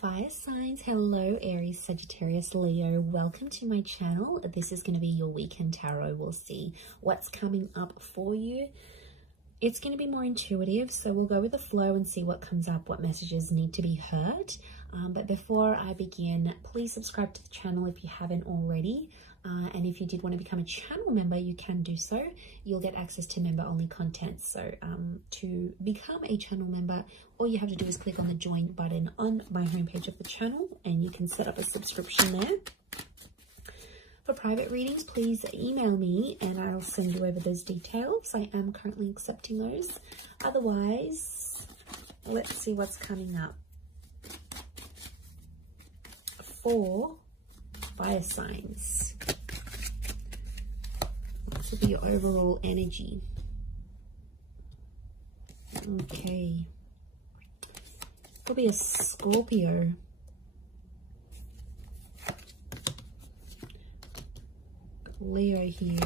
Fire signs, hello Aries, Sagittarius, Leo, welcome to my channel. This is going to be your weekend tarot. We'll see what's coming up for you. It's going to be more intuitive, so we'll go with the flow and see what comes up, what messages need to be heard. But before I begin, please subscribe to the channel if you haven't already. And if you did want to become a channel member, you can do so. You'll get access to member-only content. So to become a channel member, all you have to do is click on the join button on my homepage of the channel, and you can set up a subscription there. For private readings, please email me and I'll send you over those details. I am currently accepting those. Otherwise, let's see what's coming up for fire signs. What will be your overall energy? Okay. Could be a Scorpio. Leo here.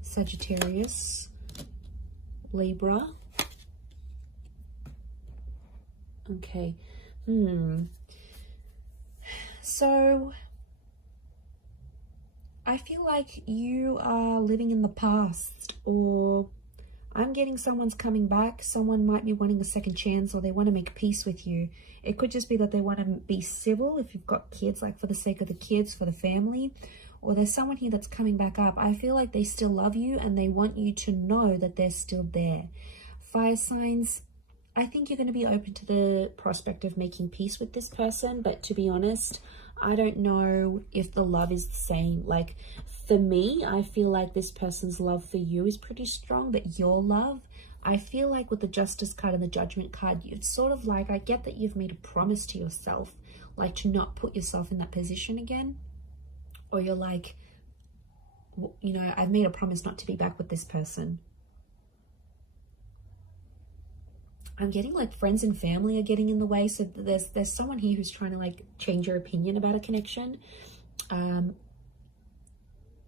Sagittarius. Libra. Okay. So I feel like you are living in the past, or I'm getting someone's coming back. Someone might be wanting a second chance, or they want to make peace with you. It could just be that they want to be civil if you've got kids, like for the sake of the kids, for the family. Or there's someone here that's coming back up. I feel like they still love you and they want you to know that they're still there. Fire signs, I think you're going to be open to the prospect of making peace with this person. But to be honest, I don't know if the love is the same. Like for me, I feel like this person's love for you is pretty strong, but your love, I feel like with the Justice card and the Judgment card, it's sort of like, I get that you've made a promise to yourself, like to not put yourself in that position again. Or you're like, you know, I've made a promise not to be back with this person. I'm getting like friends and family are getting in the way. So there's someone here who's trying to like change your opinion about a connection.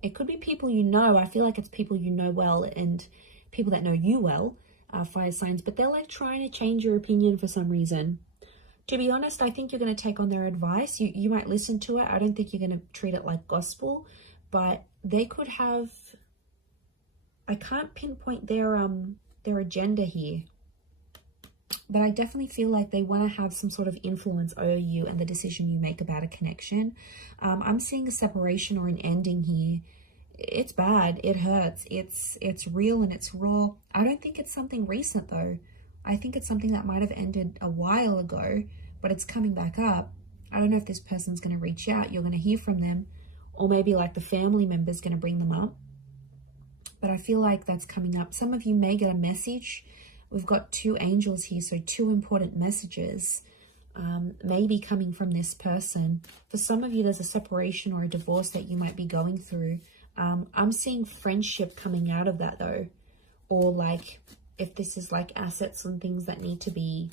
It could be people you know. I feel like it's people you know well and people that know you well, fire signs. But they're like trying to change your opinion for some reason. To be honest, I think you're going to take on their advice. You might listen to it. I don't think you're going to treat it like gospel. But they could have... I can't pinpoint their agenda here. But I definitely feel like they want to have some sort of influence over you and the decision you make about a connection. I'm seeing a separation or an ending here. It's bad. It hurts. It's real and it's raw. I don't think it's something recent though. I think it's something that might have ended a while ago, but it's coming back up. I don't know if this person's going to reach out. You're going to hear from them, or maybe like the family member's going to bring them up. But I feel like that's coming up. Some of you may get a message. We've got two angels here, so two important messages maybe coming from this person. For some of you, there's a separation or a divorce that you might be going through. I'm seeing friendship coming out of that though, or like if this is like assets and things that need to be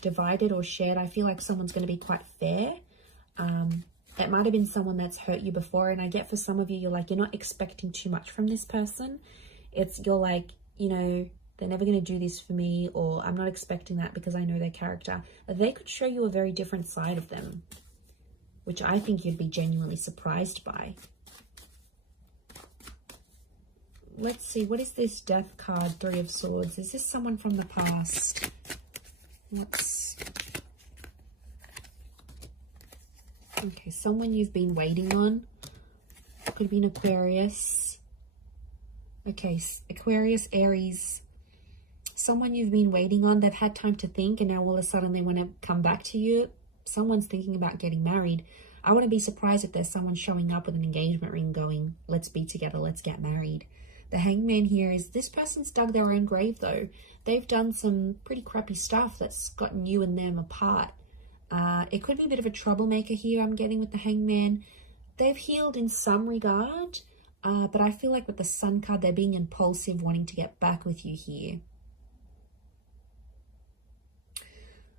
divided or shared, I feel like someone's going to be quite fair. It might have been someone that's hurt you before, and I get for some of you, you're like, you're not expecting too much from this person. You're like, you know, they're never going to do this for me, or I'm not expecting that because I know their character. They could show you a very different side of them, which I think you'd be genuinely surprised by. Let's see, what is this Death card, Three of Swords? Is this someone from the past? Okay, someone you've been waiting on. Could be an Aquarius. Okay, Aquarius, Aries. Someone you've been waiting on. They've had time to think, and now all of a sudden they want to come back to you. Someone's thinking about getting married. I wouldn't be surprised if there's someone showing up with an engagement ring going, let's be together, let's get married. The Hangman here is this person's dug their own grave though. They've done some pretty crappy stuff that's gotten you and them apart. It could be a bit of a troublemaker here, I'm getting with the Hangman. They've healed in some regard, but I feel like with the Sun card, they're being impulsive, wanting to get back with you here.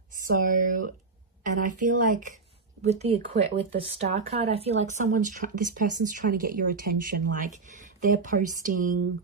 So, and I feel like with the Star card, I feel like this person's trying to get your attention. Like they're posting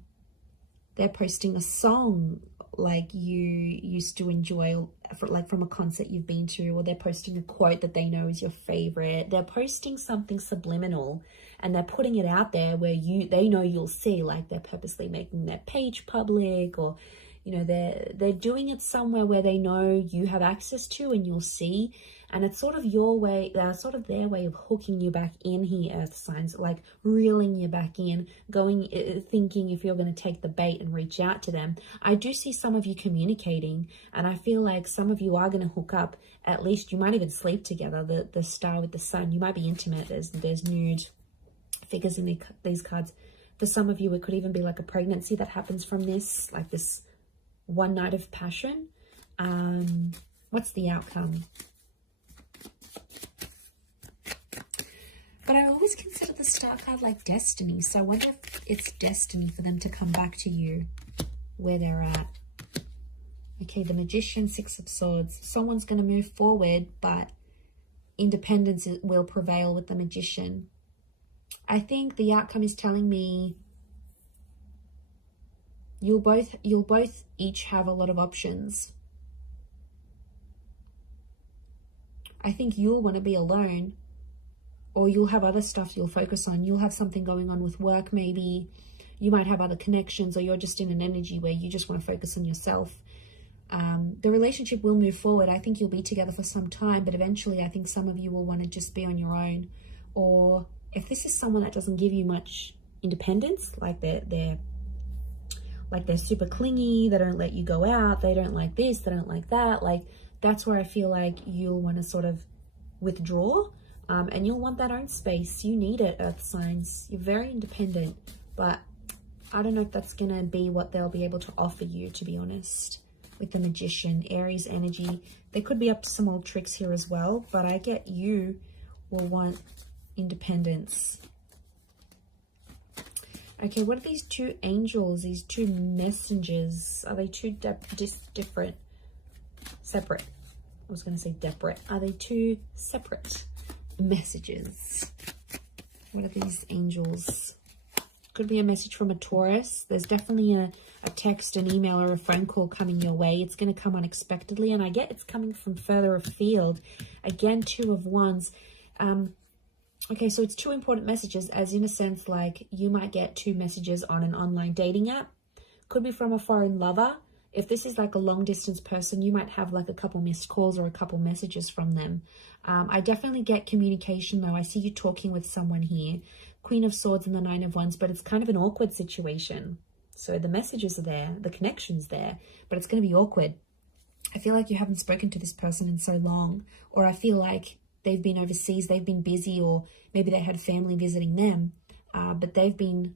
a song like you used to enjoy, like from a concert you've been to, or they're posting a quote that they know is your favorite. They're posting something subliminal and they're putting it out there where they know you'll see, like they're purposely making their page public, or you know, they're doing it somewhere where they know you have access to and you'll see. And it's sort of your way, sort of their way of hooking you back in here, earth signs, like reeling you back in, thinking if you're going to take the bait and reach out to them. I do see some of you communicating, and I feel like some of you are going to hook up. At least you might even sleep together. The star with the sun, you might be intimate. There's nude figures in these cards. For some of you, it could even be like a pregnancy that happens from this, like this one night of passion. What's the outcome? But I always consider the star card like destiny. So I wonder if it's destiny for them to come back to you where they're at. Okay, the Magician, Six of Swords. Someone's going to move forward, but independence will prevail with the Magician. I think the outcome is telling me you'll both each have a lot of options. I think you'll want to be alone, or you'll have other stuff you'll focus on. You'll have something going on with work, maybe. You might have other connections, or you're just in an energy where you just want to focus on yourself. The relationship will move forward. I think you'll be together for some time, but eventually I think some of you will want to just be on your own. Or if this is someone that doesn't give you much independence, like they're super clingy, they don't let you go out, they don't like this, they don't like that, like that's where I feel like you'll want to sort of withdraw. And you'll want that own space. You need it, earth signs. You're very independent, but I don't know if that's going to be what they'll be able to offer you, to be honest. With the Magician, Aries energy, they could be up to some old tricks here as well, but I get you will want independence. Okay, what are these two angels, these two messengers? Are they two different? Separate. I was going to say separate. Are they two separate messages? What are these angels? Could be a message from a Taurus. There's definitely a text, an email, or a phone call coming your way. It's going to come unexpectedly, and I get it's coming from further afield. Again, Two of Wands. Okay, so it's two important messages, as in a sense, like you might get two messages on an online dating app. Could be from a foreign lover. If this is like a long distance person, you might have like a couple missed calls or a couple messages from them. I definitely get communication though. I see you talking with someone here. Queen of Swords and the Nine of Wands, but it's kind of an awkward situation. So the messages are there, the connection's there, but it's going to be awkward. I feel like you haven't spoken to this person in so long, or I feel like they've been overseas, they've been busy, or maybe they had family visiting them, but they've been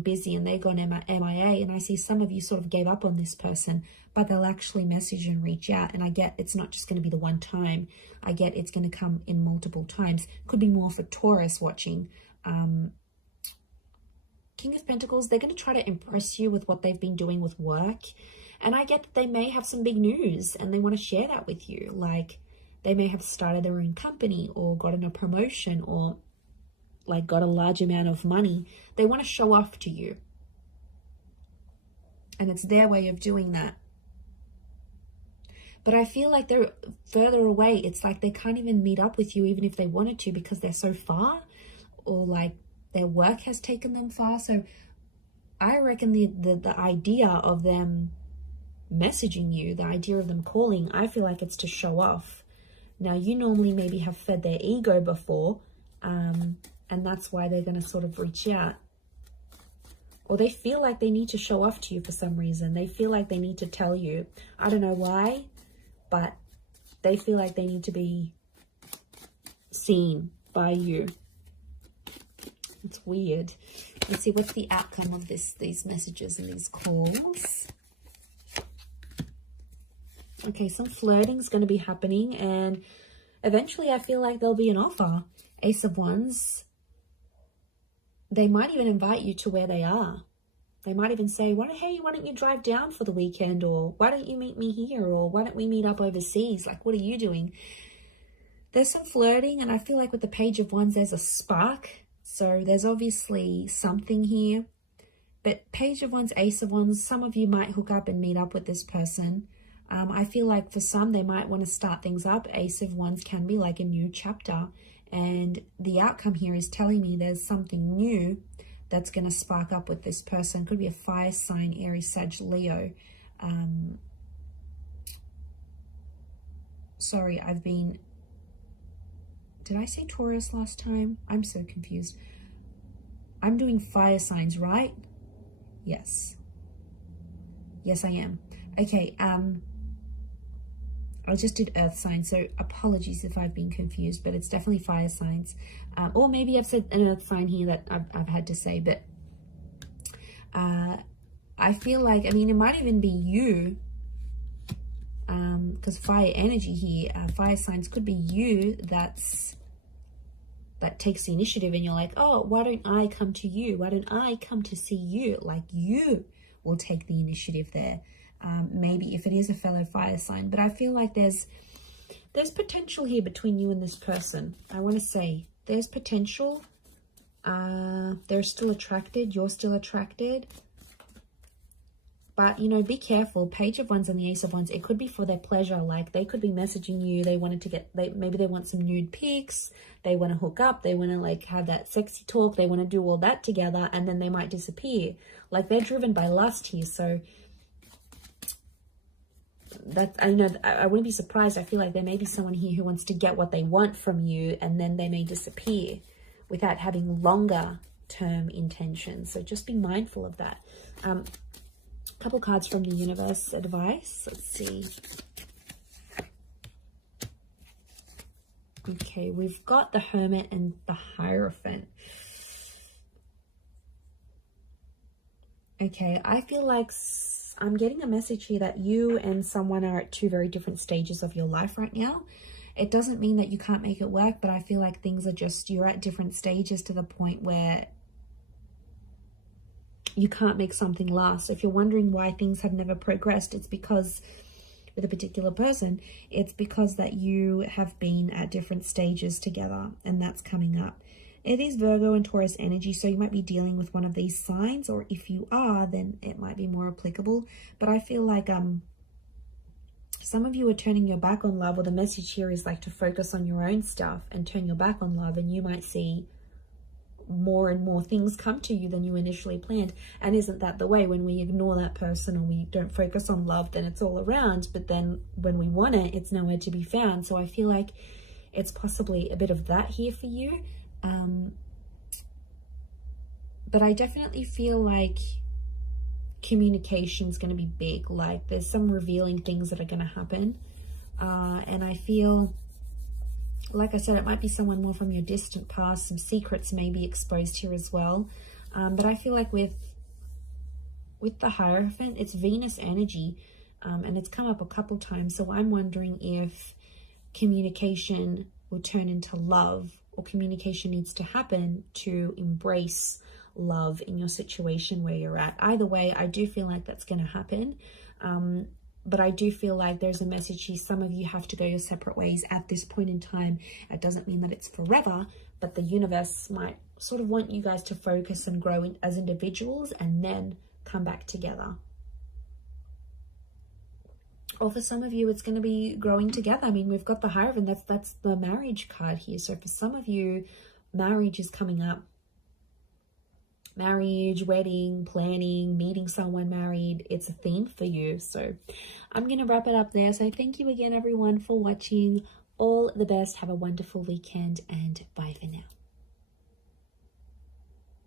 busy and they've gone MIA, and I see some of you sort of gave up on this person, but they'll actually message and reach out, and I get it's not just going to be the one time. I get it's going to come in multiple times. Could be more for Taurus watching. King of Pentacles, they're going to try to impress you with what they've been doing with work, and I get that they may have some big news and they want to share that with you. Like they may have started their own company or gotten a promotion or like got a large amount of money. They want to show off to you, and it's their way of doing that. But I feel like they're further away. It's like they can't even meet up with you even if they wanted to, because they're so far, or like their work has taken them far. So I reckon the idea of them messaging you, the idea of them calling, I feel like it's to show off. Now, you normally maybe have fed their ego before, and that's why they're going to sort of reach out. Or they feel like they need to show off to you for some reason. They feel like they need to tell you. I don't know why, but they feel like they need to be seen by you. It's weird. Let's see, what's the outcome of these messages and these calls? Okay, some flirting is going to be happening, and eventually I feel like there'll be an offer. Ace of Wands. They might even invite you to where they are. They might even say, hey, why don't you drive down for the weekend? Or why don't you meet me here? Or why don't we meet up overseas? Like, what are you doing? There's some flirting, and I feel like with the Page of Wands, there's a spark. So there's obviously something here. But Page of Wands, Ace of Wands, some of you might hook up and meet up with this person. I feel like for some, they might want to start things up. Ace of Wands can be like a new chapter. And the outcome here is telling me there's something new that's going to spark up with this person. Could be a fire sign, Aries, Sag, Leo. Sorry, did I say Taurus last time? I'm so confused. I'm doing fire signs, right? Yes. Yes, I am. Okay, I just did earth signs, so apologies if I've been confused, but it's definitely fire signs. Or maybe I've said an earth sign here that I've had to say, but I feel like, I mean, it might even be you, because fire energy here, fire signs could be you that takes the initiative, and you're like, oh, why don't I come to you? Why don't I come to see you? Like, you will take the initiative there. Maybe if it is a fellow fire sign, but I feel like there's potential here between you and this person. I want to say there's potential. They're still attracted. You're still attracted. But, you know, be careful. Page of Wands and the Ace of Wands, it could be for their pleasure. Like, they could be messaging you. They wanted to maybe they want some nude pics. They want to hook up. They want to, like, have that sexy talk. They want to do all that together, and then they might disappear. Like, they're driven by lust here. So, I know, I wouldn't be surprised. I feel like there may be someone here who wants to get what they want from you, and then they may disappear without having longer term intentions. So just be mindful of that. Couple cards from the universe advice. Let's see. Okay, we've got the Hermit and the Hierophant. Okay, I feel like I'm getting a message here that you and someone are at two very different stages of your life right now. It doesn't mean that you can't make it work, but I feel like things are just, you're at different stages to the point where you can't make something last. If you're wondering why things have never progressed, it's because with a particular person, it's because that you have been at different stages together, and that's coming up. It is Virgo and Taurus energy, so you might be dealing with one of these signs, or if you are, then it might be more applicable. But I feel like some of you are turning your back on love, or the message here is like to focus on your own stuff and turn your back on love, and you might see more and more things come to you than you initially planned. And isn't that the way? When we ignore that person or we don't focus on love, then it's all around, but then when we want it, it's nowhere to be found. So I feel like it's possibly a bit of that here for you. But I definitely feel like communication is going to be big. Like, there's some revealing things that are going to happen. And I feel, like I said, it might be someone more from your distant past. Some secrets may be exposed here as well. But I feel like with the Hierophant, it's Venus energy. And it's come up a couple times. So I'm wondering if communication will turn into love, or communication needs to happen to embrace love in your situation where you're at. Either way, I do feel like that's going to happen. But I do feel like there's a message here. Some of you have to go your separate ways at this point in time. It doesn't mean that it's forever, but the universe might sort of want you guys to focus and grow as individuals and then come back together. Or for some of you, it's going to be growing together. I mean, we've got the Hierophant. That's the marriage card here. So for some of you, marriage is coming up. Marriage, wedding, planning, meeting someone married. It's a theme for you. So I'm going to wrap it up there. So thank you again, everyone, for watching. All the best. Have a wonderful weekend, and bye for now.